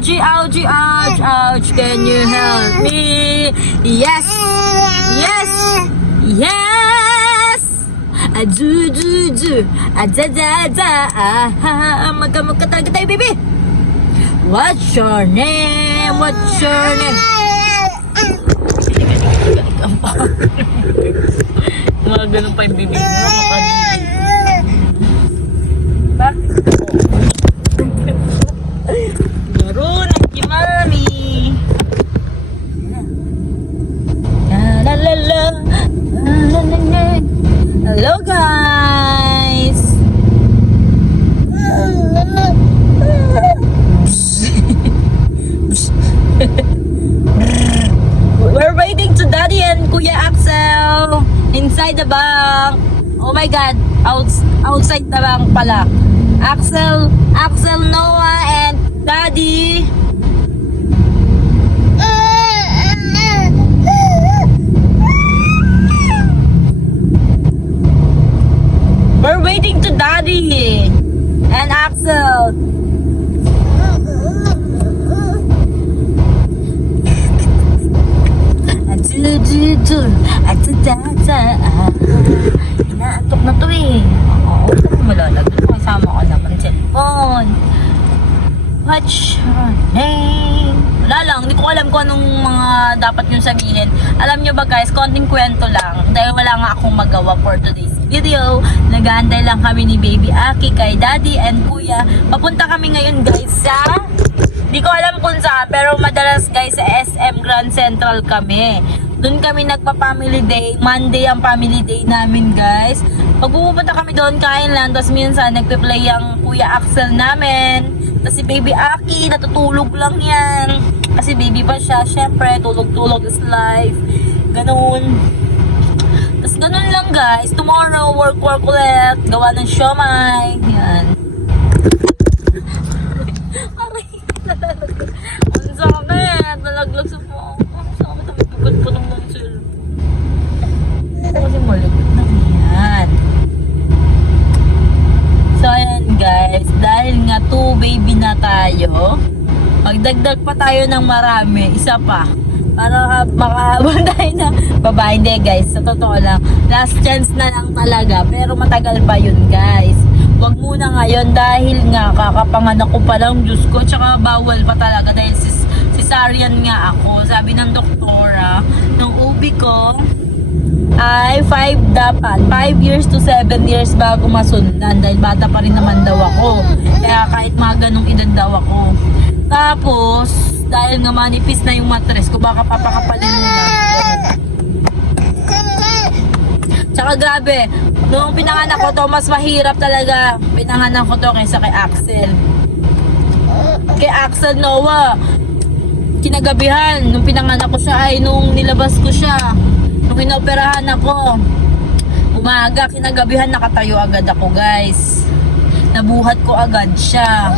ouchie, ouch, ouch. Can you help me? Yes! Yes! Yes! A do, a da. Magkamukha talaga tayo, baby. What's your name? What's your name? Mga ganun pa yung bibig mo. Makalipin. Bakit? Laro na si Mami. La la la. La la la. Hello guys. We're waiting to Daddy and Kuya Axel inside the bank. Oh my God, outside the bank pala. Axel, Noah, and Daddy. We're waiting to Daddy and Axel. Inaantok na to eh. Oo, malalagay. Kasama ko naman cellphone. What's your name? Wala lang, hindi ko alam kung anong mga dapat yung sabihin. Alam nyo ba guys, konting kwento lang. Dahil wala nga akong magawa for today's video. Nag-aantay lang kami ni Baby Aki kay Daddy and Kuya. Papunta kami ngayon guys sa... Hindi ko alam kung saan, pero madalas guys sa SM Grand Central kami. Doon kami nagpa-family day. Monday ang family day namin guys. Pag pupunta kami doon, kain lang. Tapos minsan nagpe-play ang Kuya Axel namin. Tapos si Baby Aki, natutulog lang yan. Kasi baby pa siya. Syempre, tulog-tulog is life. Ganun. Tapos ganun lang guys. Tomorrow, work ulit. Gawa ng siomay. Yan. Ang sakit. Nalaglag sa phone. Ang sakit. Ang bigat ko ng monsil. Kasi malikot na yan. So ayan guys. Dahil nga 2 baby na tayo. Magdagdag pa tayo ng marami. Isa pa. Para makahabol tayo na babae. Hindi guys. Sa totoo lang. Last chance na lang talaga. Pero matagal pa yun guys. Wag muna ngayon dahil nga kakapanganak ko pa lang, Diyos ko, tsaka bawal pa talaga dahil cesarean nga ako. Sabi ng doktora, nung ubi ko ay 5 dapat, 5 years to 7 years bago masundan dahil bata pa rin naman daw ako. Kaya kahit mga ganong edad daw ako. Tapos, dahil nga manipis na yung mattress ko, baka papakapalin muna. Tsaka grabe, nung pinanganak ko to, mas mahirap talaga pinanganak ko to kaysa kay Axel. Kay Axel Noah, kinagabihan, nung pinanganak ko siya ay nung nilabas ko siya. Nung inoperahan ako, umaga, kinagabihan nakatayo agad ako guys. Nabuhat ko agad siya.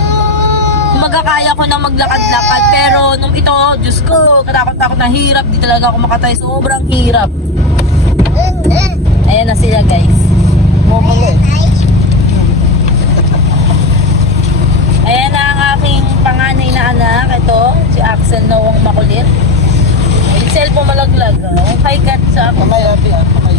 Magkakaya ko na maglakad-lakad, pero nung ito, Diyos ko, katakot-takot na hirap, di talaga ako makatayo, sobrang hirap. Ayan na sila guys. Ayan na ang aking panganay na anak. Ito, si Axel Noong makulit. Yung cellphone malaglag. Hi kat sa ako. Kamay ate, kamay.